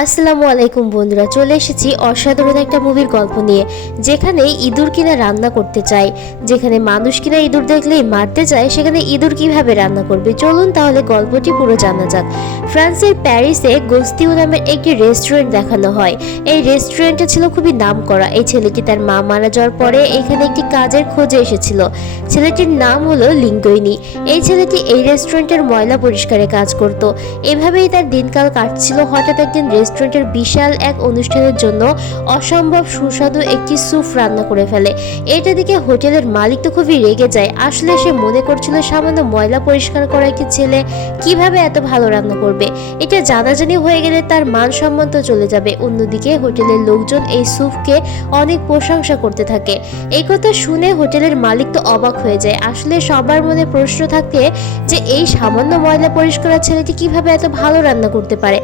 আসসালামু আলাইকুম বন্ধুরা, চলে এসেছি অসাধারণ একটা মুভির গল্প নিয়ে, যেখানে ইঁদুর কিনা রান্না করতে চায়, যেখানে মানুষ কিনা ইঁদুর দেখলেই মারতে চায়, সেখানে ইঁদুর কিভাবে রান্না করবে। চলুন তাহলে গল্পটি পুরো জানা যাক। ফ্রান্সের প্যারিসে গোস্তিউ নামের একটি রেস্টুরেন্ট দেখানো হয়। এই রেস্টুরেন্টটা ছিল খুবই নামকরা। এই ছেলেটি তার মা মারা যাওয়ার পরে এখানে একটি কাজের খোঁজে এসেছিল। ছেলেটির নাম হলো লিঙ্গুইনি। এই ছেলেটি এই রেস্টুরেন্টের ময়লা পরিষ্কারে কাজ করত। এভাবেই তার দিনকাল কাটছিল। হঠাৎ একদিন রেস্টুরেন্টের বিশাল এক অনুষ্ঠানের জন্য অসম্ভব সুস্বাদু একটি স্যুপ রান্না করে ফেলে। এটা দেখে হোটেলের মালিক তো খুবই রেগে যায়। আসলে সে মনে করছিল সামান্য ময়লা পরিষ্কার করা একটি ছেলে কিভাবে এত ভালো রান্না করবে। এটা জানাজানি হয়ে গেলে তার মান সম্মান তো চলে যাবে। অন্যদিকে হোটেলের লোকজন এই স্যুপকে অনেক প্রশংসা করতে থাকে। এই কথা শুনে হোটেলের মালিক তো অবাক হয়ে যায়। আসলে সবার মনে প্রশ্ন থাকে যে এই সামান্য ময়লা পরিষ্কার ছেলেটি কিভাবে এত ভালো রান্না করতে পারে।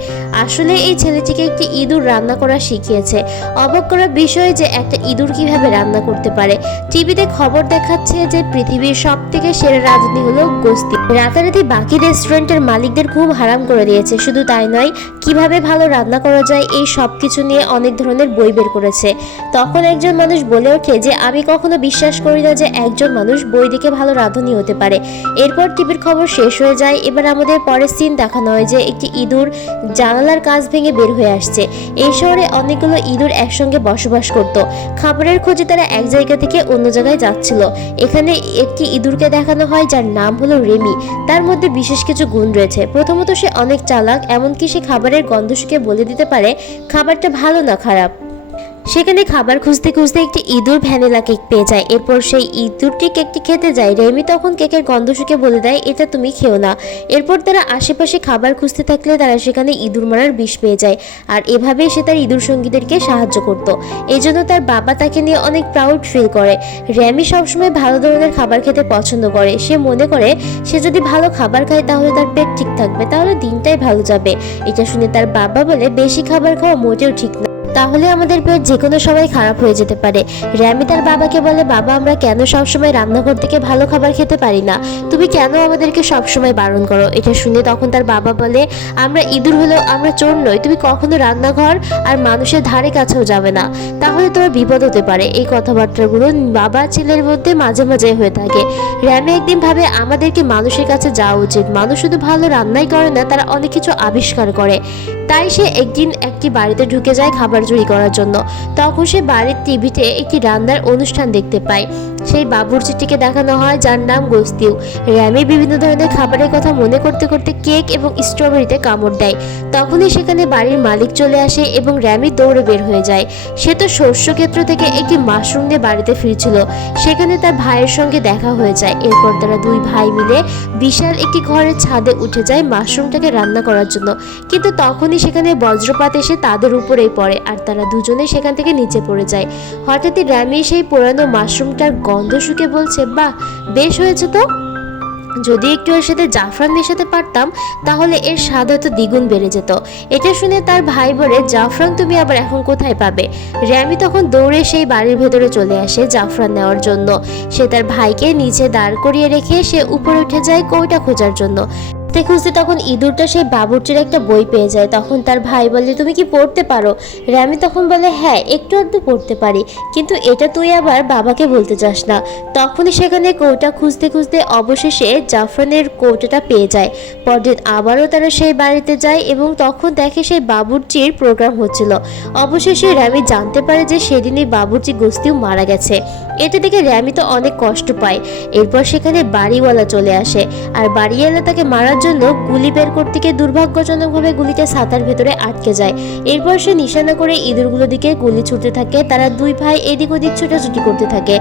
আসলে এই ছেলেটিকে একটি ইঁদুর রান্না করা শিখিয়েছে। অবাক করার বিষয় যে একটা ইঁদুর কিভাবে রান্না করতে পারে। টিভিতে খবর দেখাচ্ছে যে পৃথিবীর সব থেকে সেরা রাঁধুনি হলো গোস্তি। রাতারাতি বাকি রেস্টুরেন্টের মালিকদের ঘুম হারাম করে দিয়েছে। শুধু তাই নয়, কিভাবে ভালো রান্না করা যায় এই সব কিছু নিয়ে অনেক ধরনের বই বের করেছে। তখন একজন মানুষ বলে ওঠে যে আমি কখনো বিশ্বাস করি না যে একজন মানুষ বই দেখে ভালো রাঁধুনি হতে পারে। এরপর টিভির খবর শেষ হয়ে যায়। এবার আমাদের পরের সিন দেখানো হয় যে একটি ইঁদুর জানালার কাঁচ ভেঙে বের হয়ে আসছে। এই শহরে অনেকগুলো ইঁদুর একসঙ্গে বসবাস করত। খাবারের খোঁজে তারা এক জায়গা থেকে অন্য জায়গায় যাচ্ছিল। এখানে একটি ইঁদুরকে দেখানো হয় যার নাম হলো রেমি। তার মধ্যে বিশেষ কিছু গুণ রয়েছে। প্রথমত, সে অনেক চালাক, এমনকি সে খাবারের গন্ধ শুকে বলে দিতে পারে খাবারটা ভালো না খারাপ। সেখানে খাবার খুঁজতে খুঁজতে একটি ইঁদুর ভ্যানিলা কেক পেয়ে যায়। এরপর সেই ইঁদুরটি কেকটি খেতে যায়। রেমি তখন কেকের গন্ধ শুকে বলে দেয় এটা তুমি খেও না। এরপর তারা আশেপাশে খাবার খুঁজতে থাকলে তারা সেখানে ইঁদুর মারার বিষ পেয়ে যায়। আর এভাবেই সে তার ইঁদুর সঙ্গীদেরকে সাহায্য করত। এই জন্য তার বাবা তাকে নিয়ে অনেক প্রাউড ফিল করে। রেমি সবসময় ভালো ধরনের খাবার খেতে পছন্দ করে। সে মনে করে সে যদি ভালো খাবার খায় তাহলে তার পেট ঠিক থাকবে, তাহলে দিনটাই ভালো যাবে। এটা শুনে তার বাবা বলে বেশি খাবার খাওয়া মোটেও ঠিক না, তাহলে আমাদের পেট যে কোনো সময় খারাপ হয়ে যেতে পারে। র্যামি তার বাবাকে বলে বাবা, আমরা কেন সবসময় রান্নাঘর থেকে ভালো খাবার খেতে পারি না? তুমি কেন আমাদেরকে সবসময় বারণ করো? এটা শুনে তখন তার বাবা বলে আমরা ইঁদুর হলেও আমরা চোর নই। তুমি কখনো রান্নাঘর আর মানুষের ধারে কাছেও যাবে না, তাহলে তোমার বিপদ হতে পারে। এই কথাবার্তাগুলো বাবা ছেলের মধ্যে মাঝে মাঝে হয়ে থাকে। র্যামি একদিন ভাবে আমাদেরকে মানুষের কাছে যাওয়া উচিত। মানুষ শুধু ভালো রান্নাই করে না, তারা অনেক কিছু আবিষ্কার করে। তাই সে একদিন একটি বাড়িতে ঢুকে যায় খাবার চুরি করার জন্য। তখন সে বাড়ির টিভিতে একটি রান্নার অনুষ্ঠান দেখতে পায়। সেই বাবুর্চিটিকে দেখানো হয় যার নাম গোস্তিউ। র্যামি বিভিন্ন ধরনের খাবারের কথা মনে করতে করতে কেক এবং স্ট্রবেরিতে কামড় দেয়। তখনই সেখানে বাড়ির মালিক চলে আসে এবং র্যামি দৌড়ে বের হয়ে যায়। সে তো শস্যক্ষেত্র থেকে একটি মাশরুম নিয়ে বাড়িতে ফিরছিল। সেখানে তার ভাইয়ের সঙ্গে দেখা হয়ে যায়। এরপর তারা দুই ভাই মিলে বিশাল একটি ঘরের ছাদে উঠে যায় মাশরুমটাকে রান্না করার জন্য। কিন্তু তখনই সেখানে বজ্রপাত এসে তাদের উপরেই পড়ে আর তারা দুজনে সেখান থেকে নিচে পড়ে যায়। হঠাৎই র্যামি সেই পুরানো মাশরুমটার গন্ধ শুকে বলছে বাহ, বেশ হয়েছে তো। যদি একটু এর সাথে জাফরান মেশাতে পারতাম তাহলে এর স্বাদ হয়তো দ্বিগুণ বেড়ে যেত। এটা শুনে তার ভাই বলে জাফরান তুমি আবার এখন কোথায় পাবে? র্যামি তখন দৌড়ে সেই বাড়ির ভেতরে চলে আসে জাফরান নেওয়ার জন্য। সে তার ভাইকে নিচে দাঁড় করিয়ে রেখে সে উপরে উঠে যায় কৌটা খোঁজার জন্য। খুঁজতে তখন ইঁদুরটা সেই বাবুর্চির একটা বই পেয়ে যায়। তখন তার ভাই বলে তুমি কি পড়তে পারো? র্যামি তখন বলে হ্যাঁ, একটু আধটু পড়তে পারি, কিন্তু এটা তুই আবার বাবাকে বলতে চাস না। তখনই সেখানে কৌটা খুঁজতে খুঁজতে অবশেষে জাফরানের কৌটাটা পেয়ে যায়। পরদিন আবারও তারা সেই বাড়িতে যায় এবং তখন দেখে সেই বাবুর্চির প্রোগ্রাম হচ্ছিল। অবশেষে র্যামি জানতে পারে যে সেদিনই বাবুর্চি গোস্তিও মারা গেছে। এটা দেখে র্যামি তো অনেক কষ্ট পায়। এরপর সেখানে বাড়িওয়ালা চলে আসে আর বাড়িওয়ালা তাকে মারার জন্য গুলি বের করতে গিয়ে দুর্ভাগ্যজনকভাবে গুলিটা ছাতার ভেতরে আটকে যায়। এরপর সে নিশানা করে ইঁদুরগুলোর দিকে গুলি ছুটতে থাকে। তারা দুই ভাই এদিক ওদিক ছোটাছুটি করতে থাকে।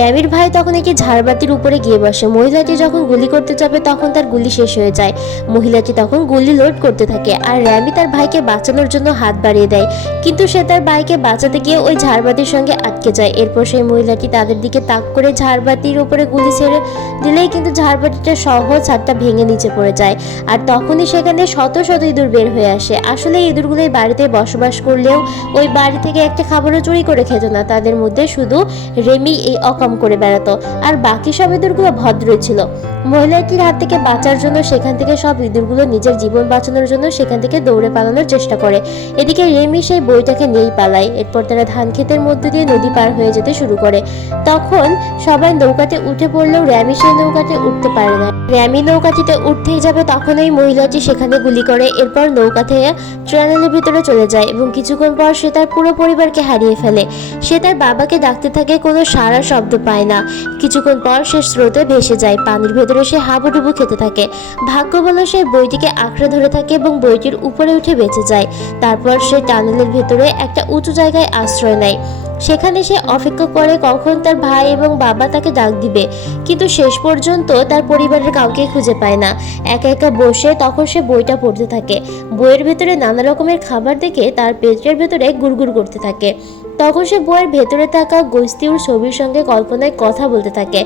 র্যামির ভাই তখন একটি ঝাড়বাতির উপরে গিয়ে বসে। মহিলাটি যখন গুলি করতে যাবে তখন তার গুলি শেষ হয়ে যায়। মহিলাটি তখন গুলি লোড করতে থাকে আর র্যামি তার ভাইকে বাঁচানোর জন্য হাত বাড়িয়ে দেয়, কিন্তু সে তার ভাইকে বাঁচাতে গিয়ে ওই ঝাড়বাতির সঙ্গে আটকে যায়। এরপর সেই মহিলাটি তাদের দিকে তাক করে ঝাড়বাতির উপরে গুলি ছেড়ে দিলেই কিন্তু ঝাড়বাতিটা সহ ছাদটা ভেঙে নিচে পড়ে যায়। আর তখনই সেখানে শত শত ইঁদুর বের হয়ে আসে। আসলে ইঁদুরগুলোই বাড়িতে বসবাস করলেও ওই বাড়ি থেকে একটা খাবারও চুরি করে খেত না। তাদের মধ্যে শুধু রেমি এই কম করে বেড়াতো, আর বাকি সব ইঁদুরগুলো ভদ্রই ছিল। মহিলাটির হাত থেকে বাঁচার জন্য সেখান থেকে সব ইঁদুরগুলো নিজের জীবন বাঁচানোর জন্য সেখান থেকে দৌড়ে পালানোর চেষ্টা করে। এদিকে রেমি সেই বইটাকে নিয়েই পালায়। এরপর তারা ধান ক্ষেতের মধ্যে দিয়ে নদী পার হয়ে যেতে শুরু করে। তখন সবাই নৌকাতে উঠে পড়লেও র্যামি সেই নৌকাতে উঠতে পারে না। র্যামি নৌকাটিতে উঠতেই যাবে তখন ওই মহিলাটি সেখানে গুলি করে। এরপর নৌকা থেকে টানেলের ভিতরে চলে যায় এবং কিছুক্ষণ পর সে তার পুরো পরিবারকে হারিয়ে ফেলে। সে তার বাবাকে ডাকতে থাকে, কোনো সাড়া শব্দ পায় না। কিছুক্ষণ পর সে স্রোতে ভেসে যায়। পানির ভেতরে সে হাবুডুবু খেতে থাকে। ভাগ্য ভালো সে বইটিকে আঁকড়ে ধরে থাকে এবং বইটির উপরে উঠে বেঁচে যায়। তারপর সে টানেলের ভেতরে একটা উঁচু জায়গায় আশ্রয় নেয়। সেখানে সে অপেক্ষা করে কখন তার ভাই এবং বাবা তাকে ডাক দিবে, কিন্তু শেষ পর্যন্ত তার পরিবারের কাউকে খুঁজে পায় না। একা একা বসে তখন সে বইটা পড়তে থাকে। বইয়ের ভেতরে নানা রকমের খাবার দেখে তার পেটের ভেতরে গুড়গুড় করতে থাকে। তখন সে বইয়ের ভেতরে থাকা গোস্তিউর ছবির সঙ্গে কল্পনায় কথা বলতে থাকে।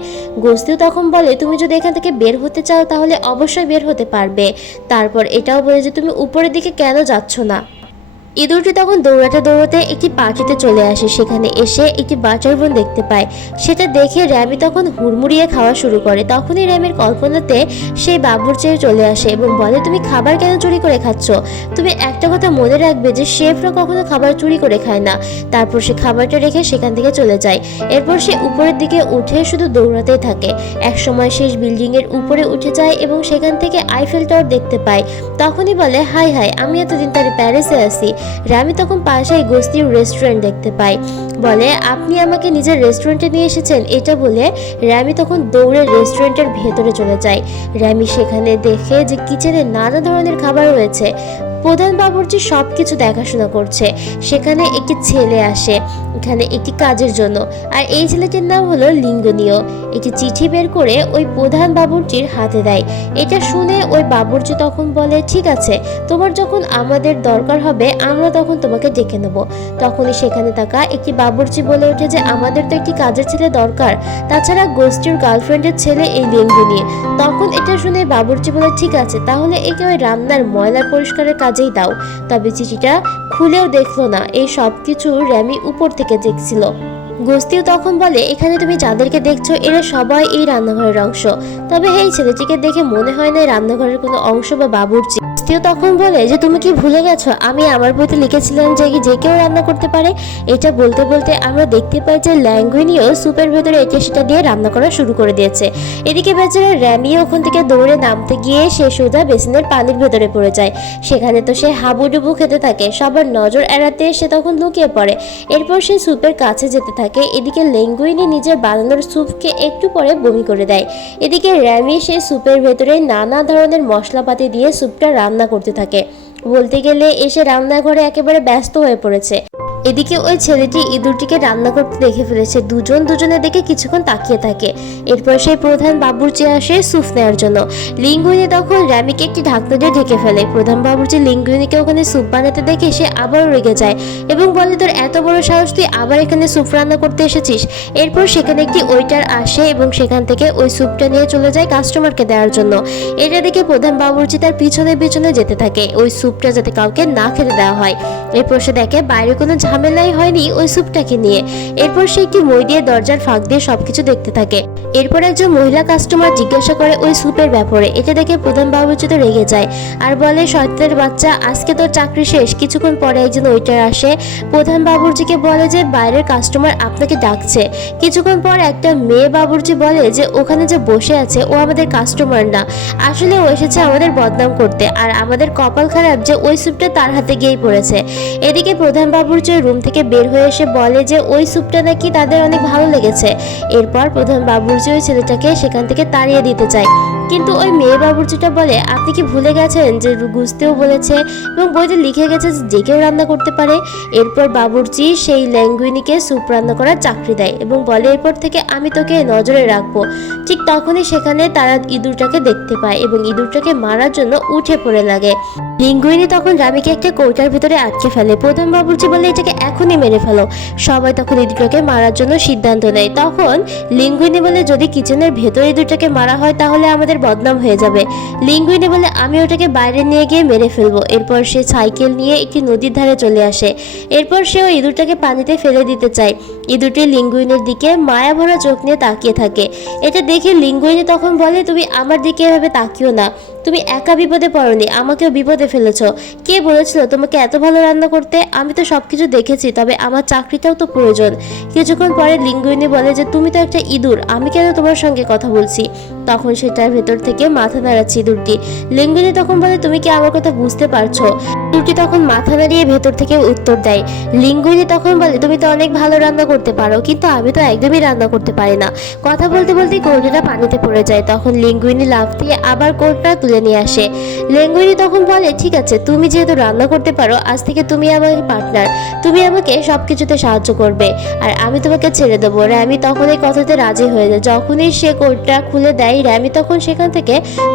গোস্তিউ তখন বলে, তুমি যদি এখান থেকে বের হতে চাও তাহলে অবশ্যই বের হতে পারবে। তারপর এটাও বলে যে তুমি উপরের দিকে কেন যাচ্ছ না। ইঁদুরটি তখন দৌড়াতে দৌড়াতে একটি পার্টিতে চলে আসে। সেখানে এসে একটি বাটার বোন দেখতে পায়। সেটা দেখে র্যামি তখন হুড়মুড়িয়ে খাওয়া শুরু করে। তখনই র্যামির কল্পনাতে সেই বাবুর্চি চলে আসে এবং বলে, তুমি খাবার কেন চুরি করে খাচ্ছ? তুমি একটা কথা মনে রাখবে যে শেফরা কখনো খাবার চুরি করে খায় না। তারপর সে খাবারটা রেখে সেখান থেকে চলে যায়। এরপর সে উপরের দিকে উঠে শুধু দৌড়াতেই থাকে। একসময় শেষ বিল্ডিং এর উপরে উঠে যায় এবং সেখান থেকে আইফেল টাওয়ার দেখতে পায়। তখনই বলে, হাই হাই, আমি এতদিন তার প্যারিসে আছি। র্যামি তখন পাশেই গোস্তির রেস্টুরেন্ট দেখতে পায়। বলে, আপনি আমাকে নিজের রেস্টুরেন্টে নিয়ে এসেছেন। এটা বলে র্যামি তখন দৌড়ে রেস্টুরেন্টের ভেতরে চলে যায়। র্যামি সেখানে দেখে যে কিচেনে নানা ধরনের খাবার রয়েছে। প্রধান বাবুর্চি সবকিছু দেখাশোনা করছে। সেখানে একটি ছেলে আসে এখানে একটি কাজের জন্য, আর এই ছেলেটির নাম হলো লিঙ্গনীয়। একটি চিঠি বের করে ওই প্রধান বাবুর্চির হাতে দেয়। এটা শুনে ওই বাবুর্চি তখন বলে, ঠিক আছে, তোমার যখন আমাদের দরকার হবে আমরা তখন তোমাকে ডেকে নেব। তখনই সেখানে থাকা একটি বাবুর্চি বলে ওঠে যে আমাদের তো একটি কাজের ছেলে দরকার, তাছাড়া গোষ্ঠীর গার্লফ্রেন্ডের ছেলে এই লিঙ্গনীয়। তখন এটা শুনে বাবুর্চি বলে, ঠিক আছে, তাহলে একে ওই রান্নার ময়লা পরিষ্কারের কাজেই দাও। তবে চিঠিটা খুলেও দেখলো না। এই সব কিছু র্যামি উপর থেকে দেখছিল। গোস্তিও তখন বলে, এখানে তুমি যাদেরকে দেখছো এরা সবাই এই রান্নাঘরের অংশ। তবে এই ছেলেটিকে দেখে মনে হয় না এই রান্নাঘরের কোনো অংশ বা বাবুর্চি। গোস্তিও তখন বলে যে তুমি কি ভুলে গেছো আমি আমার বইতে লিখেছিলাম যে যে কেউ রান্না করতে পারে। এটা বলতে বলতে আমরা দেখতে পাই যে ল্যাঙ্গুইনিও স্যুপের ভেতরে এটা সেটা দিয়ে রান্না করা শুরু করে দিয়েছে। এদিকে বেচারা র্যামিও ওখান থেকে দৌড়ে নামতে গিয়ে সে সোজা বেসিনের পানির ভেতরে পড়ে যায়। সেখানে তো সে হাবুডুবু খেতে থাকে। সবার নজর এড়াতে সে তখন লুকিয়ে পড়ে। এরপর সে স্যুপের কাছে যেতে থাকে। এদিকে ল্যাঙ্গুইনি নিজের বানানোর স্যুপকে একটু পরে বমি করে দেয়। এদিকে র্যামি সেই স্যুপের ভেতরে নানা ধরনের মশলাপাতি দিয়ে স্যুপটা রান্না করতে থাকে। বলতে গেলে এসে রান্নাঘরে একেবারে ব্যস্ত হয়ে পড়েছে। এদিকে ওই ছেলেটি ইঁদুরটিকে রান্না করতে দেখে ফেলেছে। দুজনের দিকে কিছুক্ষণ তাকিয়ে থাকে। এরপর সেই প্রধান বাবুর্চি আসে স্যুপ নেওয়ার জন্য। লিঙ্গুইনি তখন র্যামিকে একটি ঢাকনা দিয়ে ঢেকে ফেলে। প্রধান বাবুর্চি লিঙ্গুইনিকে ওখানে স্যুপ বানাতে দেখে সে আবারও রেগে যায় এবং বলে, তোর এত বড় সাহস, তুই আবার এখানে স্যুপ রান্না করতে এসেছিস। এরপর সেখানে একটি ওয়েটার আসে এবং সেখান থেকে ওই স্যুপটা নিয়ে চলে যায় কাস্টমারকে দেওয়ার জন্য। এটা দেখে প্রধান বাবুর্চি তার পিছনে পিছনে যেতে থাকে ওই স্যুপটা যাতে কাউকে না খেতে দেওয়া হয়। এরপর সে দেখে বাইরে কোনো ঝামেলাই হয়নি ওই স্যুপটাকে নিয়ে। এরপর সে একটি মই দিয়ে দরজার ফাঁক দিয়ে সবকিছু দেখতে থাকে। এরপর একজন মহিলা কাস্টমার জিজ্ঞাসা করে ওই স্যুপের ব্যাপারে। এটা দেখে প্রধান বাবুর্চি তো রেগে যায় আর বলে, শয়তানের বাচ্চা, আজকে তোর চাকরি শেষ। কিছুক্ষণ পরে একজন ওয়েটার আসে। প্রধান বাবুর্চিকে বলে যে বাইরের কাস্টমার আপনাকে ডাকছে। কিছুক্ষণ পর একটা মেয়ে বাবুর্চি বলে যে ওখানে যে বসে আছে ও আমাদের কাস্টমার না, আসলে ও এসেছে আমাদের বদনাম করতে, আর আমাদের কপাল খারাপ যে ওই স্যুপটা তার হাতে গিয়েই পড়েছে। এদিকে প্রধান বাবুর্চি রুম থেকে বের হয়ে এসে বলে যে ওই স্যুপটা নাকি তাদের অনেক ভালো লেগেছে। এরপর প্রধান বাবুর্চি ওই ছেলেটাকে সেখান থেকে তাড়িয়ে দিতে চায়, কিন্তু ওই মেয়ে বাবুর্চিটা বলে, আপনি কি ভুলে গেছেন যে গুস্তেও বলেছে এবং বইতে লিখে গেছে যে কেউ রান্না করতে পারে। এরপর বাবুর্চি সেই ল্যাঙ্গুইনিকে স্যুপ রান্না করার চাকরি দেয় এবং বলে, এরপর থেকে আমি তোকে নজরে রাখবো। ঠিক তখনই সেখানে তারা ইঁদুরটাকে দেখতে পায় এবং ইঁদুরটাকে মারার জন্য উঠে পড়ে লাগে। লিঙ্গুইনি তখন রামিকে একটা কৌটার ভিতরে আটকে ফেলে। প্রধান বাবুর্চি বলে, এটাকে এখনই মেরে ফেলো। সবাই তখন ইঁদুরটাকে মারার জন্য সিদ্ধান্ত নেয়। তখন লিঙ্গুইনি বলে, যদি কিচেনের ভেতরে ইঁদুরটাকে মারা হয় তাহলে আমাদের বদনাম হয়ে যাবে। লিঙ্গুইনি বলে, আমি ওটাকে বাইরে নিয়ে গিয়ে মেরে ফেলবো। এরপর সে সাইকেল নিয়ে একটি নদীর ধারে চলে আসে। এরপর সে ওই ইঁদুরটাকে পানিতে ফেলে দিতে চায়। ইঁদুরটি লিঙ্গুইনের দিকে মায়া ভরা চোখ নিয়ে তাকিয়ে থাকে। এটা দেখে লিঙ্গুইনি তখন বলে, তুমি আমার দিকে এভাবে তাকিও না, তুমি একা বিপদে পড়োনি, আমাকেও বিপদে ফেলেছ। কে বলেছিল তোমাকে এত ভালো রান্না করতে? আমি তো সবকিছু দেখেছি, তবে আমার চাকরিটাও তো প্রয়োজন। কিছুক্ষণ পরে লিঙ্গুইনি বলে যে তুমি তো একটা ইঁদুর, আমি কেন তোমার সঙ্গে কথা বলছি? তখন সেটার ভেতর থেকে মাথা নাড়াচ্ছে ইঁদুরটি। লিঙ্গুইনি তখন বলে, তুমি কি আমার কথা বুঝতে পারছো? ইঁদুরটি তখন মাথা নাড়িয়ে ভেতর থেকে উত্তর দেয়। লিঙ্গুইনি তখন বলে, তুমি তো অনেক ভালো রান্না করতে পারো, কিন্তু আমি তো একদমই রান্না করতে পারি না। কথা বলতে বলতে কৌটোটা পানিতে পড়ে যায়। তখন লিঙ্গুইনি লাফ দিয়ে আবার কৌটোটা তুলে নিয়ে আসে। লিঙ্গুইনি তখন বলে, ঠিক আছে, তুমি যেহেতু রান্না করতে পারো, আজ থেকে তুমি আমার পার্টনার, তুমি আমাকে সবকিছুতে সাহায্য করবে, আর আমি তোমাকে ছেড়ে দেবো। র্যামি তখন এই কথাতে রাজি হয়ে যায়। যখনই সে কৌটোটা খুলে দেয়, র্যামি তখন সেখান থেকে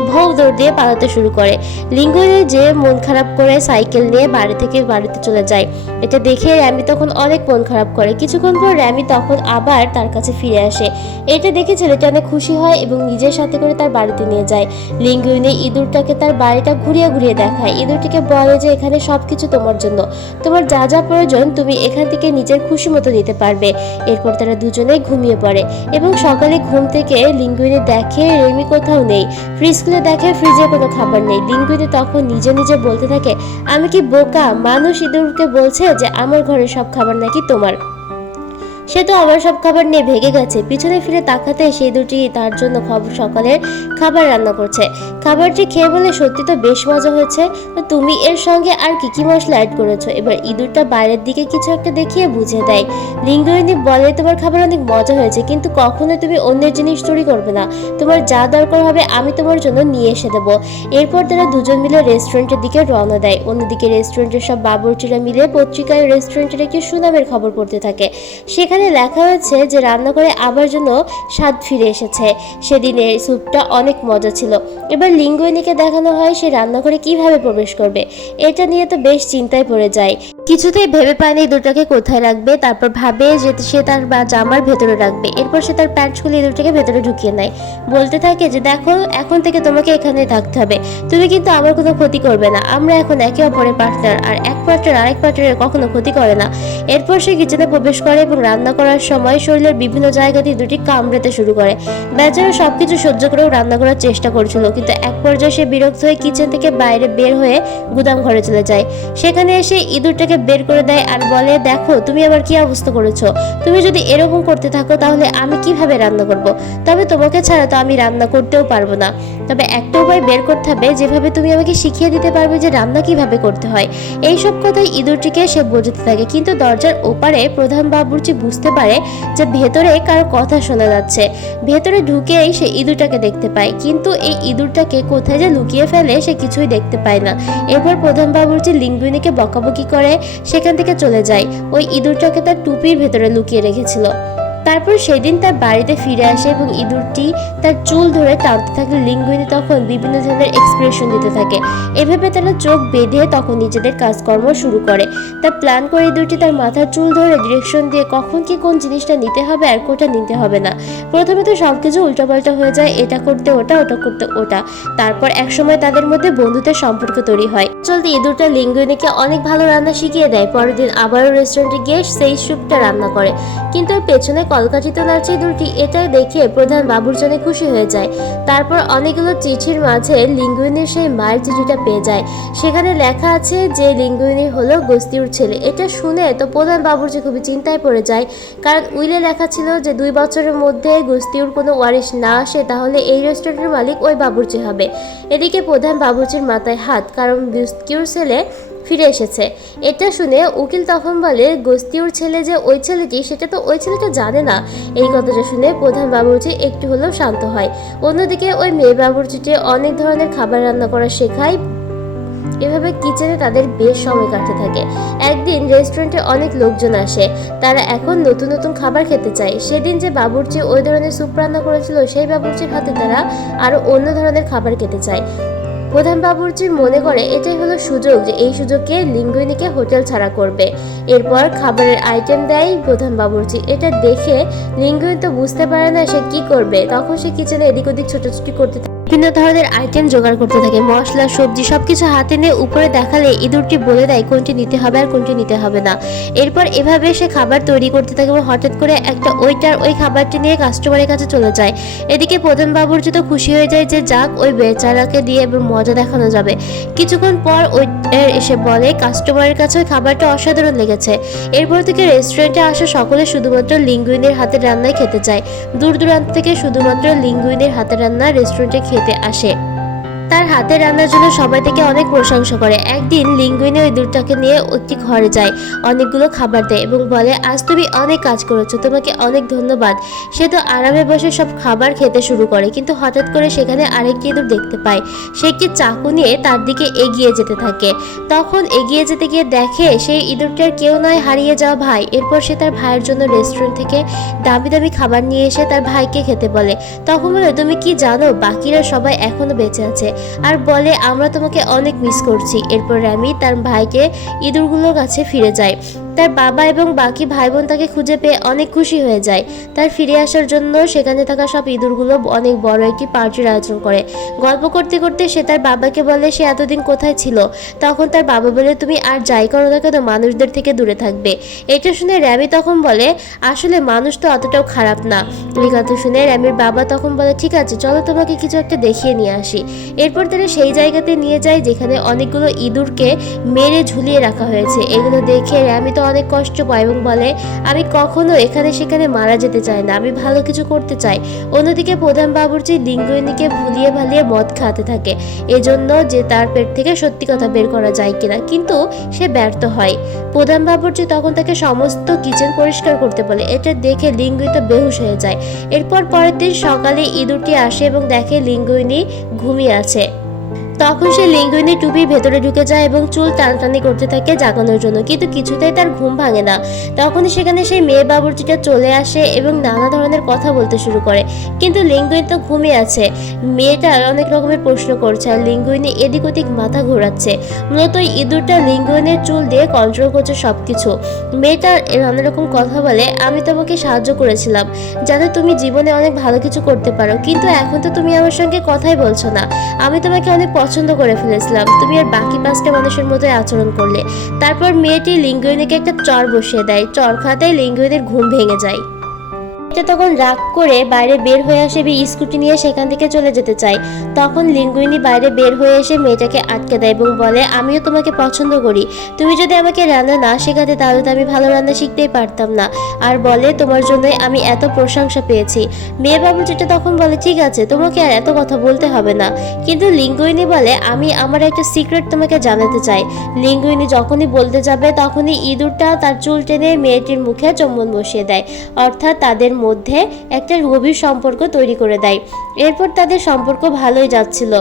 ভৌ দৌড় দিয়ে পালাতে শুরু করে। লিঙ্গুইনি যে মন খারাপ করে সাইকেল নিয়ে বাড়ি থেকে বাড়িতে চলে যায়। এটা দেখে র্যামি তখন অনেক মন খারাপ করে। কিছুক্ষণ পর র্যামি তখন আবার তার কাছে ফিরে আসে। এটা দেখে ছেলেটা অনেক খুশি হয় এবং নিজের সাথে করে তার বাড়িতে নিয়ে যায়। লিঙ্গুইনি ইঁদুরটাকে তার বাড়িটা ঘুরিয়ে ঘুরিয়ে দেখায়। ইঁদুরটিকে বলে যে এখানে সবকিছু তোমার জন্য, তোমার যা যা প্রয়োজন তুমি এখান থেকে নিজের খুশি মতো নিতে পারবে। এরপর তারা দুজনেই ঘুমিয়ে পড়ে এবং সকালে ঘুম থেকে লিঙ্গুইনি দেখে রেমি কোথাও নেই। ফ্রিজ খুলে দেখে ফ্রিজে কোনো খাবার নেই। লিঙ্গুইনি তখন নিজে নিজে বলতে থাকে, আমি কি বোকা? মানুষ ইঁদুরকে বলছে যে আমার ঘরে সব খাবার নাকি তোমার। সে তো আমার সব খাবার নিয়ে ভেগে গেছে। পিছনে ফিরে তাকাতে সেই দুটি তার জন্য সকালের খাবার রান্না করছে। খাবারটি খেয়ে বলে, সত্যি তো বেশ মজা হয়েছে, তো তুমি এর সঙ্গে আর কি কি মশলা অ্যাড করেছো? এবার ইঁদুরটা বাইরের দিকে কিছু একটা দেখিয়ে বুঝিয়ে দেয়। লিঙ্গুইনি বলে, তোমার খাবার অনেক মজা হয়েছে, কিন্তু কখনোই তুমি অন্যের জিনিস চুরি করবে না, তোমার যা দরকার হবে আমি তোমার জন্য নিয়ে এসে দেবো। এরপর তারা দুজন মিলে রেস্টুরেন্টের দিকে রওনা দেয়। অন্যদিকে রেস্টুরেন্টের সব বাবুর্চিরা মিলে পত্রিকায় রেস্টুরেন্টের একটি সুনামের খবর পড়তে থাকে। সেখানে লেখা হয়েছে যে রান্না করে আবার জন্য স্বাদ ফিরে এসেছে। সেদিনের স্যুপটা অনেক মজা ছিল। এবার লিঙ্গুইনিকে দেখানো হয় সে রান্নাঘরে কিভাবে প্রবেশ করবে। এটা নিয়ে তো বেশ চিন্তায় পড়ে যায়। কিছুতেই ভেবে পায়নি ইঁদুরটাকে কোথায় রাখবে। তারপর ভাবে যে সে তার জামার ভেতরে রাখবে। এরপর সে তার প্যান্ট খুলে ইঁদুরটাকে ভেতরে ঢুকিয়ে নেয়। বলতে থাকে যে দেখো, এখন থেকে তোমাকে এখানে থাকতে হবে, তুমি কিন্তু আমার কোনো ক্ষতি করবে না, আমরা এখন একে অপরের পার্টনার, আর এক পার্টনার আরেক পার্টনারের কখনো ক্ষতি করে না। এরপর সে কিচেনে প্রবেশ করে এবং রান্না করার সময় শরীরের বিভিন্ন জায়গা দিয়ে দুটি কামড়াতে শুরু করে। বেচারা সবকিছু সহ্য করেও রান্না করার চেষ্টা করছিল, কিন্তু এক পর্যায়ে সে বিরক্ত হয়ে কিচেন থেকে বাইরে বের হয়ে গুদাম ঘরে চলে যায়। সেখানে এসে ইঁদুরটাকে বের করে দেয় আর বলে, দেখো তুমি আবার কি অবস্থা করেছো, তুমি যদি এরকম করতে থাকো তাহলে আমি কিভাবে রান্না করব? তবে তোমাকে ছাড়া তো আমি রান্না করতেও পারবো না, তবে একটা উপায় বের করতে হবে যেভাবে তুমি আমাকে শিখিয়ে দিতে পারবে যে রান্না কিভাবে করতে হয়। এইসব কথাই ইঁদুরটিকে সে বোঝাতে থাকে, কিন্তু দরজার ওপারে প্রধান বাবুর্চি বুঝতে পারে যে ভেতরে কারো কথা শোনা যাচ্ছে। ভেতরে ঢুকেই সে ইঁদুরটাকে দেখতে পায়, কিন্তু এই ইঁদুরটাকে কোথায় যে লুকিয়ে ফেলে সে কিছুই দেখতে পায় না। এরপর প্রধান বাবুর্চি লিঙ্গুইনিকে বকাবকি করে সেখান থেকে চলে যায়। ওই ইঁদুরটাকে তার টুপির ভেতরে লুকিয়ে রেখেছিল। তারপর সেদিন তার বাড়িতে ফিরে আসে এবং ইঁদুরটি তার চুল ধরে টানতে থাকলে লিঙ্গুইনি তখন বিভিন্ন ধরনের এক্সপ্রেশন দিতে থাকে। এভাবে তারা চোখ বেঁধে তখন নিজেদের কাজকর্ম শুরু করে। তার প্ল্যান করে ইঁদুরটি তার মাথার চুল ধরে ডিরেকশন দিয়ে কখন কি কোন জিনিসটা নিতে হবে আর কোটা নিতে হবে না। প্রথমে তো সবকিছু উল্টাপাল্টা হয়ে যায়, এটা করতে ওটা, ওটা করতে ওটা। তারপর একসময় তাদের মধ্যে বন্ধুত্বের সম্পর্ক তৈরি হয়। চলতে ইঁদুরটা লিঙ্গুইনিকে অনেক ভালো রান্না শিখিয়ে দেয়। পরের দিন আবারও রেস্টুরেন্টে গিয়ে সেই স্যুপটা রান্না করে, কিন্তু ওর পেছনে কলকাঠিত নাচে ইঁদুরটি। এটা দেখে প্রধান বাবুর্চি খুশি হয়ে যায়। তারপর অনেকগুলো চিঠির মাঝে লিঙ্গুইনির সেই মায়ের চিঠিটা পেয়ে যায়। সেখানে লেখা আছে যে লিঙ্গুইনি হলো গোস্তিউর ছেলে। এটা শুনে তো প্রধান বাবুর্চি খুবই চিন্তায় পড়ে যায়, কারণ উইলে লেখা ছিল যে 2 বছরের মধ্যে গোস্তিউর কোনো ওয়ারিশ না আসে তাহলে এই রেস্টুরেন্টের মালিক ওই বাবুর্চি হবে। এদিকে প্রধান বাবুর্চির মাথায় হাত, কারণ গোস্তিউর ছেলে ফিরে এসেছে। এটা শুনে উকিল তখন বলে, গোস্তিউর ছেলে যে ওই ছেলেটি, সেটা তো ওই ছেলেটা জানে না। এই কথাটা শুনে প্রধান বাবুর্চি একটু হলেও শান্ত হয়। অন্যদিকে ওই মেয়ে বাবুর্চিটি অনেক ধরনের খাবার রান্না করা শেখায়। এভাবে কিচেনে তাদের বেশ সময় কাটতে থাকে। একদিন রেস্টুরেন্টে অনেক লোকজন আসে, তারা এখন নতুন নতুন খাবার খেতে চায়। সেদিন যে বাবুর্চি ওই ধরনের স্যুপ রান্না করেছিল সেই বাবুর্চির হাতে তারা আরো অন্য ধরনের খাবার খেতে চায়। প্রধান বাবুর্চি মনে করে এটাই হলো সুযোগ, যে এই সুযোগে লিঙ্গুইনিকে হোটেল ছাড়া করবে। এরপর খাবারের আইটেম দেয় প্রধান বাবুর্চি। এটা দেখে লিঙ্গুইন তো বুঝতে পারে না সে কি করবে। তখন সে কিচেনে এদিক ওদিক ছোটাছুটি করতে থাকে, বিভিন্ন ধরনের আইটেম জোগাড় করতে থাকে, মশলা সবজি সবকিছু হাতে নিয়ে উপরে দেখালে ইঁদুরটি বলে দেয় কোনটি নিতে হবে আর কোনটি নিতে হবে না। এরপর এভাবে সে খাবার তৈরি করতে থাকে এবং হঠাৎ করে একটা ওয়েটার ওই খাবারটি নিয়ে কাস্টমারের কাছে চলে যায়। এদিকে প্রধান বাবুর্চি তো খুশি হয়ে যায় যে যাক ওই বেচারাকে দিয়ে এবার মজা দেখানো যাবে। কিছুক্ষণ পর ওয়েটার এসে বলে কাস্টমারের কাছে ওই খাবারটা অসাধারণ লেগেছে। এরপর থেকে রেস্টুরেন্টে আসা সকলে শুধুমাত্র লিঙ্গুইনের হাতের রান্নাই খেতে চায়। দূর দূরান্ত থেকে শুধুমাত্র লিঙ্গুইনের হাতের রান্না রেস্টুরেন্টে খেতে আসে। তার হাতের রান্নার জন্য সবাই থেকে অনেক প্রশংসা করে। একদিন লিঙ্গুইনে ওই ইঁদুরটাকে নিয়ে একটি ঘরে যায়, অনেকগুলো খাবার দেয় এবং বলে আজ তুমি অনেক কাজ করেছো, তোমাকে অনেক ধন্যবাদ। সে তো আরামে বসে সব খাবার খেতে শুরু করে, কিন্তু হঠাৎ করে সেখানে আরেকটি ইঁদুর দেখতে পায়। সে একটি চাকু নিয়ে তার দিকে এগিয়ে যেতে থাকে। তখন এগিয়ে যেতে গিয়ে দেখে সেই ইঁদুরটার কেউ নয়, হারিয়ে যাওয়া ভাই। এরপর সে তার ভাইয়ের জন্য রেস্টুরেন্ট থেকে দামি দামি খাবার নিয়ে এসে তার ভাইকে খেতে বলে। তখন বলে তুমি কি জানো বাকিরা সবাই এখনো বেঁচে আছে, আর বলে আমরা তোমাকে অনেক মিস করছি। এরপর র্যামি তার ভাইকে ইঁদুরগুলোর কাছে ফিরে যায়। তার বাবা এবং বাকি ভাই বোন তাকে খুঁজে পেয়ে অনেক খুশি হয়ে যায়। তার ফিরে আসার জন্য সেখানে থাকা সব ইঁদুরগুলো অনেক বড় একটি পার্টির আয়োজন করে। গল্প করতে করতে সে তার বাবাকে বলে সে এতদিন কোথায় ছিল। তখন তার বাবা বলে তুমি আর যাই করো না কেন মানুষদের থেকে দূরে থাকবে। এটা শুনে র্যামি তখন বলে আসলে মানুষ তো অতটাও খারাপ না। এই কথা শুনে র্যামির বাবা তখন বলে ঠিক আছে চলো তোমাকে কিছু একটা দেখিয়ে নিয়ে আসি। এরপর তারা সেই জায়গাতে নিয়ে যায় যেখানে অনেকগুলো ইঁদুরকে মেরে ঝুলিয়ে রাখা হয়েছে। এগুলো দেখে র্যামি তো অনেক কষ্ট পায় এবং বলে আমি কখনো এখানে সেখানে মারা যেতে চাই না, আমি ভালো কিছু করতে চাই। অন্যদিকে প্রধান বাবুর্চি লিঙ্গুইনিকে ভুলিয়ে ভালিয়ে মদ খাওয়াতে থাকে, এজন্য যে তার পেট থেকে সত্যি কথা বের করা যায় কিনা, কিন্তু সে ব্যর্থ হয়। প্রধান বাবুর্চি তখন তাকে সমস্ত কিচেন পরিষ্কার করতে বলে। এটা দেখে লিঙ্গুইন তো বেহুশ হয়ে যায়। এরপর পরের দিন সকালে ইঁদুরটি আসে এবং দেখে লিঙ্গুইনি ঘুমিয়ে আছে। তখন সে লিঙ্গুইনের টুপির ভেতরে ঢুকে যায় এবং চুল টানটানি করতে থাকে জাগানোর জন্য, কিন্তু কিছুতেই তার ঘুম ভাঙে না। তখনই সেখানে সেই মেয়ে বাবুর্চিটা চলে আসে এবং নানা ধরনের কথা বলতে শুরু করে, কিন্তু লিঙ্গুইন তো ঘুমিয়ে আছে। মেয়েটা অনেক রকমের প্রশ্ন করছে আর লিঙ্গুইনে এদিক ওদিক মাথা ঘোরাচ্ছে। মূলত ইঁদুরটা লিঙ্গুইনের চুল দিয়ে কন্ট্রোল করছে সবকিছু। মেয়েটা নানা রকম কথা বলে আমি তোমাকে সাহায্য করেছিলাম যাতে তুমি জীবনে অনেক ভালো কিছু করতে পারো, কিন্তু এখন তো তুমি আমার সঙ্গে কথাই বলছো না। আমি তোমাকে অনেক পছন্দ করে ফেলেছিলাম, তুমি আর বাকি 5টা মানুষের মতোই আচরণ করলে। তারপর মেয়েটি লিঙ্গুইনিকে একটা চর বসিয়ে দেয়। চর খাতেই লিঙ্গুইনের ঘুম ভেঙে যায়। এটা তখন রাগ করে বাইরে বের হয়ে আসে এবং স্কুটি নিয়ে সেখান থেকে চলে যেতে চায়। তখন লিঙ্গুইনি বাইরে বের হয়ে এসে মেয়েটাকে আটকে দেয় এবং বলে আমিও তোমাকে পছন্দ করি, তুমি যদি আমাকে রান্না না শেখাতে তাহলে তো আমি ভালো রান্না শিখতেই পারতাম না। আর বলে তোমার জন্যই আমি এত প্রশংসা পেয়েছি। মেয়ে বাবুর্চিটা তখন বলে ঠিক আছে তোমাকে আর এত কথা বলতে হবে না, কিন্তু লিঙ্গুইনি বলে আমি আমার একটা সিক্রেট তোমাকে জানাতে চাই। লিঙ্গুইনি যখনই বলতে যাবে তখনই ইঁদুরটা তার চুল টেনে মেয়েটির মুখে চুম্বন বসিয়ে দেয়, অর্থাৎ তাদের মধ্যে একটা গভীর সম্পর্ক তৈরি করে দেয়। এরপর তাদের সম্পর্ক ভালোই যাচ্ছিল।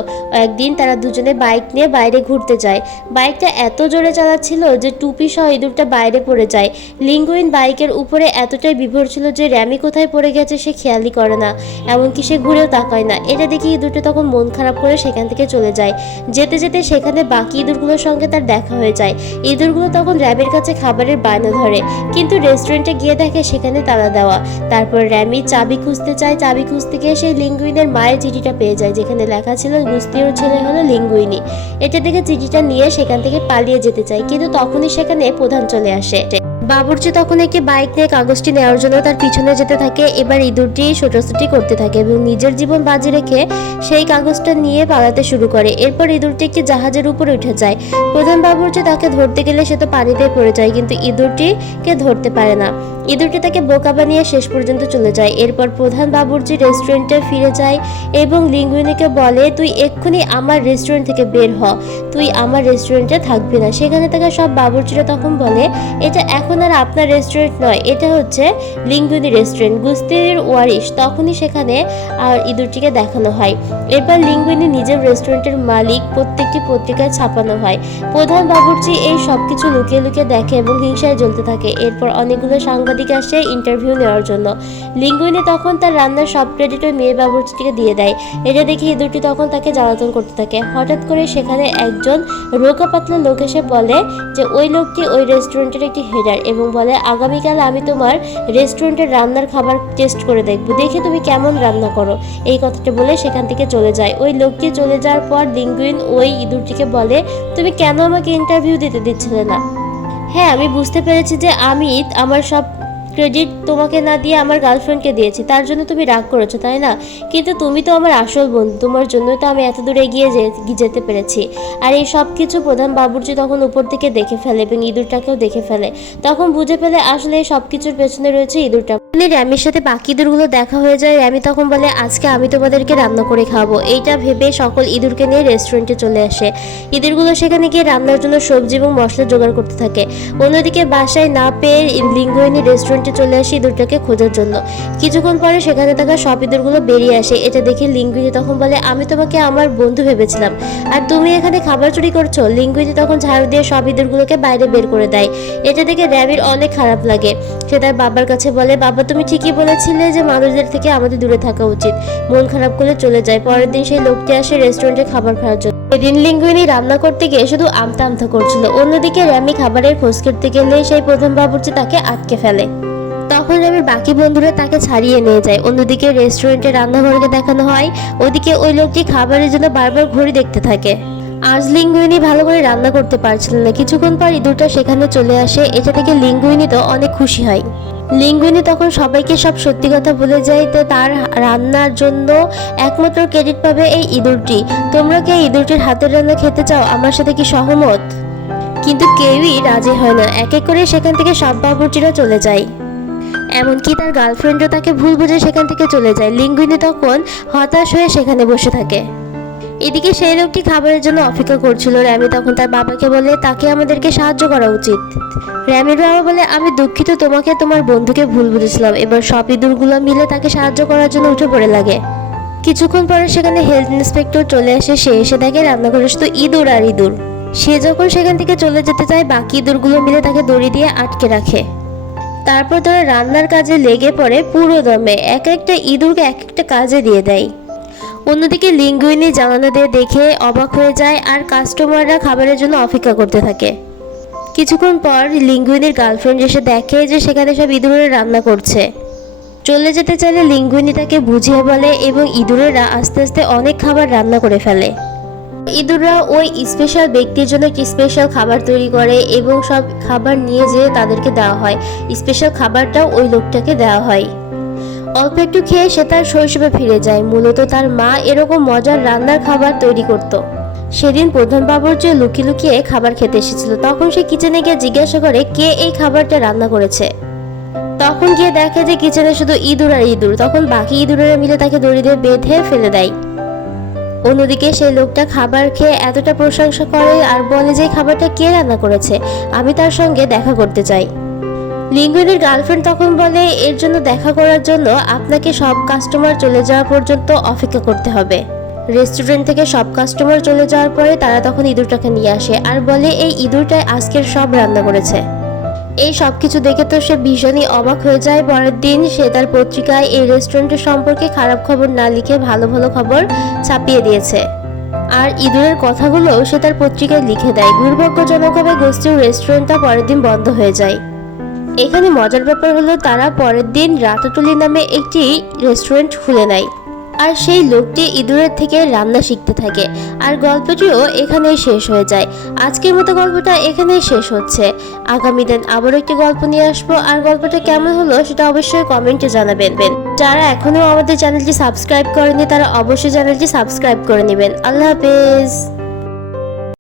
একদিন তারা দুজনে বাইক নিয়ে বাইরে ঘুরতে যায়। বাইকটা এত জোরে চালাচ্ছিল যে টুপি সহ ইঁদুরটা বাইরে পড়ে যায়। লিঙ্গুইন বাইকের উপরে এতটাই বিভোর ছিল যে র্যামি কোথায় পড়ে গেছে সে খেয়ালই করে না, এমনকি সে ঘুরেও তাকায় না। এটা দেখে ইঁদুরটা তখন মন খারাপ করে সেখান থেকে চলে যায়। যেতে যেতে সেখানে বাকি ইঁদুরগুলোর সঙ্গে তার দেখা হয়ে যায়। ইঁদুরগুলো তখন র্যামির কাছে খাবারের বায়না ধরে, কিন্তু রেস্টুরেন্টে গিয়ে দেখে সেখানে তালা দেওয়া। তারপর র্যামি চাবি খুঁজতে চায়। চাবি খুঁজতে গিয়ে সেই লিঙ্গুইনের মায়ের চিঠিটা পেয়ে যায়, যেখানে লেখা ছিল গুস্তিওর ছেলে হলো লিঙ্গুইনি। এটা দেখে চিঠিটা নিয়ে সেখান থেকে পালিয়ে যেতে চায়, কিন্তু তখনই সেখানে প্রধান চলে আসে। বাবুর্চি তখন একটি বাইক নিয়ে কাগজটি নেওয়ার জন্য তার পিছনে যেতে থাকে। এবার ইঁদুরটি ছোটাছুটি করতে থাকে এবং নিজের জীবন বাজি রেখে সেই কাগজটা নিয়ে পালাতে শুরু করে। এরপর ইঁদুরটি একটি জাহাজের উপরে উঠে যায়। প্রধান বাবুর্চি তাকে ধরতে গেলে সে তো পানিতে পড়ে যায়, কিন্তু ইঁদুরটিকে ধরতে পারে না। ইঁদুরটি তাকে বোকা বানিয়ে শেষ পর্যন্ত চলে যায়। এরপর প্রধান বাবুর্চি রেস্টুরেন্টে ফিরে যায় এবং লিঙ্গুইনিকে বলে তুই এক্ষুনি আমার রেস্টুরেন্ট থেকে বের হ, তুই আমার রেস্টুরেন্টে থাকবি না। সেখানে থাকা সব বাবুর্চিরা তখন বলে এটা এখন আর আপনার রেস্টুরেন্ট নয়, এটা হচ্ছে লিঙ্গুইনি রেস্টুরেন্ট, গুস্তির ওয়ারিশ। তখনই সেখানে আর ইঁদুরটিকে দেখানো হয়। এরপর লিঙ্গুইনি নিজের রেস্টুরেন্টের মালিক প্রত্যেকটি পত্রিকায় ছাপানো হয়। প্রধান বাবুর্চি এই সবকিছু লুকিয়ে লুকিয়ে দেখে এবং হিংসায় জ্বলতে থাকে। এরপর অনেকগুলো সাংবাদিক আসে ইন্টারভিউ নেওয়ার জন্য। লিঙ্গুইনি তখন তার রান্নার সব ক্রেডিট ওই মেয়ে বাবুর্চিটিকে দিয়ে দেয়। এটা দেখে ইঁদুরটি তখন তাকে জ্বালাতন করতে থাকে। হঠাৎ করে সেখানে একজন রোগা পাতলা লোক এসে বলে যে ওই লোকটি ওই রেস্টুরেন্টের একটি হেডার এবং বলে আগামীকাল আমি তোমার রেস্টুরেন্টের রান্নার খাবার টেস্ট করে দেখব, দেখে তুমি কেমন রান্না করো। এই কথাটা বলে সেখান থেকে চলে যায়। ওই লোকটি চলে যাওয়ার পর লিঙ্গুইন ওই ইঁদুরটিকে বলে তুমি কেন আমাকে ইন্টারভিউ দিতে দিচ্ছিলে না? হ্যাঁ, আমি বুঝতে পেরেছি যে আমি আমার সব ক্রেডিট তোমাকে না দিয়ে আমার গার্লফ্রেন্ডকে দিয়েছি, তার জন্য তুমি রাগ করেছো তাই না? কিন্তু তুমি তো আমার আসল বন্ধু, তোমার জন্যই তো আমি এত দূরে এগিয়ে যেতে পেরেছি। আর এই সব কিছু প্রধান বাবুর্চি তখন উপর থেকে দেখে ফেলে এবং ইঁদুরটাকেও দেখে ফেলে। তখন বুঝে ফেলে আসলে এই সব কিছুর পেছনে রয়েছে ইঁদুরটা। র্যামির সাথে বাকি ইঁদুরগুলো দেখা হয়ে যায়। র্যামি তখন বলে আজকে আমি তোমাদেরকে রান্না করে খাবো। এইটা ভেবে সকল ইঁদুরকে নিয়ে রেস্টুরেন্টে চলে আসে। ইঁদুরগুলো সেখানে গিয়ে রান্নার জন্য সবজি এবং মশলা জোগাড় করতে থাকে। অন্যদিকে বাসায় না পেয়ে লিঙ্গুইনি রেস্টুরেন্টে চলে আসে ইঁদুরটাকে খোঁজার জন্য। কিছুক্ষণ পরে সেখানে থাকা সব ইঁদুরগুলো বেরিয়ে আসে। এটা দেখে লিঙ্গুইনি তখন বলে আমি তোমাকে আমার বন্ধু ভেবেছিলাম, আর তুমি এখানে খাবার চুরি করছো। লিঙ্গুইনি তখন ঝাড়ু দিয়ে সব ইঁদুরগুলোকে বাইরে বের করে দেয়। এটা দেখে র্যামির অনেক খারাপ লাগে। সে তার বাবার কাছে বলে বাবা তুমি ঠিকই বলেছিলে যে মানুষদের থেকে আমাদের দূরে থাকা উচিত। মন খারাপ করে চলে যায়। পরের দিন সেই লোকটি আসে রেস্টুরেন্টে খাবার খাওয়ার জন্য। এদিন লিঙ্গুইনি রান্না করতে গিয়ে শুধু আমতা আমতা করছিল। অন্যদিকে র্যামি খাবারের খোঁজ করতে গেলে সেই প্রধান বাবুর্চি তাকে আটকে ফেলে। তখন র্যামির বাকি বন্ধুরা তাকে ছাড়িয়ে নিয়ে যায়। অন্যদিকে রেস্টুরেন্টে রান্নাঘরকে দেখানো হয়। ওদিকে ওই লোকটি খাবারের জন্য বারবার ঘড়ি দেখতে থাকে। আজ লিঙ্গুইনি ভালো করে রান্না করতে পারছিল না। কিছুক্ষণ পর ইঁদুরটা সেখানে চলে আসে। এটা থেকে লিঙ্গুইনি তো অনেক খুশি হয়। লিঙ্গুইনি তখন সবাইকে সব সত্যি কথা বলে যায়। তো তার রান্নার জন্য একমাত্র ক্রেডিট পাবে এই ইঁদুরটি। তোমরা কি এই ইঁদুরটির হাতের রান্না খেতে চাও? আমার সাথে কি সহমত? কিন্তু কেউই রাজি হয় না। এক এক করে সেখান থেকে সব বাবুর্চিরা চলে যায়। এমনকি তার গার্লফ্রেন্ডও তাকে ভুল বুঝে সেখান থেকে চলে যায়। লিঙ্গুইনি তখন হতাশ হয়ে সেখানে বসে থাকে। এদিকে সেই লোকটি খাবারের জন্য অপেক্ষা করছিল। র্যামি তখন তার বাবাকে বলে তাকে আমাদেরকে সাহায্য করা উচিত। র্যামির বাবা বলে আমি দুঃখিত, তোমাকে তোমার বন্ধুকে ভুল বুঝেছিলাম। এবার সব ইঁদুরগুলো মিলে তাকে সাহায্য করার জন্য উঠে পড়ে লাগে। কিছুক্ষণ পরে সেখানে হেলথ ইন্সপেক্টর চলে আসে। সে এসে দেখে রান্নাঘরে শুধু ইঁদুর আর ইঁদুর। সে যখন সেখান থেকে চলে যেতে চায় বাকি ইঁদুরগুলো মিলে তাকে দড়ি দিয়ে আটকে রাখে। তারপর তারা রান্নার কাজে লেগে পড়ে পুরো দমে। এক একটা ইঁদুরকে এক একটা কাজে দিয়ে দেয়। অন্যদিকে লিঙ্গুইনি জানালা দিয়ে দেখে অবাক হয়ে যায় আর কাস্টমাররা খাবারের জন্য অপেক্ষা করতে থাকে। কিছুক্ষণ পর লিঙ্গুইনির গার্লফ্রেন্ড এসে দেখে যে সেখানে সব ইঁদুরের রান্না করছে। চলে যেতে চাইলে লিঙ্গুইনি তাকে বুঝিয়ে বলে এবং ইঁদুরেরা আস্তে আস্তে অনেক খাবার রান্না করে ফেলে। ইঁদুররা ওই স্পেশাল ব্যক্তির জন্য একটি স্পেশাল খাবার তৈরি করে এবং সব খাবার নিয়ে যেয়ে তাদেরকে দেওয়া হয়। স্পেশাল খাবারটাও ওই লোকটাকে দেওয়া হয়। অল্প একটু খেয়ে সে তার শৈশবে ফিরে যায়। মূলত তার মা এরকম মজার রান্নার খাবার তৈরি করত। সেদিন প্রধান বাবুর্চি লুকিয়ে লুকিয়ে খাবার খেতে এসেছিল। তখন সে কিচেনে গিয়ে জিজ্ঞাসা করে কে এই খাবারটা রান্না করেছে। তখন গিয়ে দেখে যে কিচেনে শুধু ইঁদুর আর ইঁদুর। তখন বাকি ইঁদুরেরা মিলে তাকে দড়ি দিয়ে বেঁধে ফেলে দেয়। অন্যদিকে সেই লোকটা খাবার খেয়ে এতটা প্রশংসা করে আর বলে যে খাবারটা কে রান্না করেছে, আমি তার সঙ্গে দেখা করতে চাই। লিঙ্গুইনির গার্লফ্রেন্ড তখন বলে এর জন্য দেখা করার জন্য আপনাকে সব কাস্টমার চলে যাওয়া পর্যন্ত অপেক্ষা করতে হবে। রেস্টুরেন্ট থেকে সব কাস্টমার চলে যাওয়ার পরে তারা তখন ইঁদুরটাকে নিয়ে আসে আর বলে এই ইঁদুরটাই আজকের সব রান্না করেছে। এই সব কিছু দেখে তো সে ভীষণই অবাক হয়ে যায়। পরের দিন সে তার পত্রিকায় এই রেস্টুরেন্টের সম্পর্কে খারাপ খবর না লিখে ভালো ভালো খবর ছাপিয়ে দিয়েছে। আর ইঁদুরের কথাগুলো সে তার পত্রিকায় লিখে দেয়। দুর্ভাগ্যজনকভাবে গোষ্ঠীর রেস্টুরেন্টটা পরের দিন বন্ধ হয়ে যায়। এখানে মজার ব্যাপার হলো তারা পরের দিন রাতাতুলি নামে একটি রেস্টুরেন্ট খুলে নেয় আর সেই লোকটি ইঁদুরের থেকে রান্না শিখতে থাকে। আর গল্পটিও এখানেই শেষ হয়ে যায়। আজকের মতো গল্পটা এখানেই শেষ হচ্ছে। আগামী দিন আবারও একটি গল্প নিয়ে আসবো। আর গল্পটা কেমন হলো সেটা অবশ্যই কমেন্টে জানাবেন। যারা এখনো আমাদের চ্যানেলটি সাবস্ক্রাইব করেনি তারা অবশ্যই চ্যানেলটি সাবস্ক্রাইব করে নেবেন। আল্লাহ হাফেজ।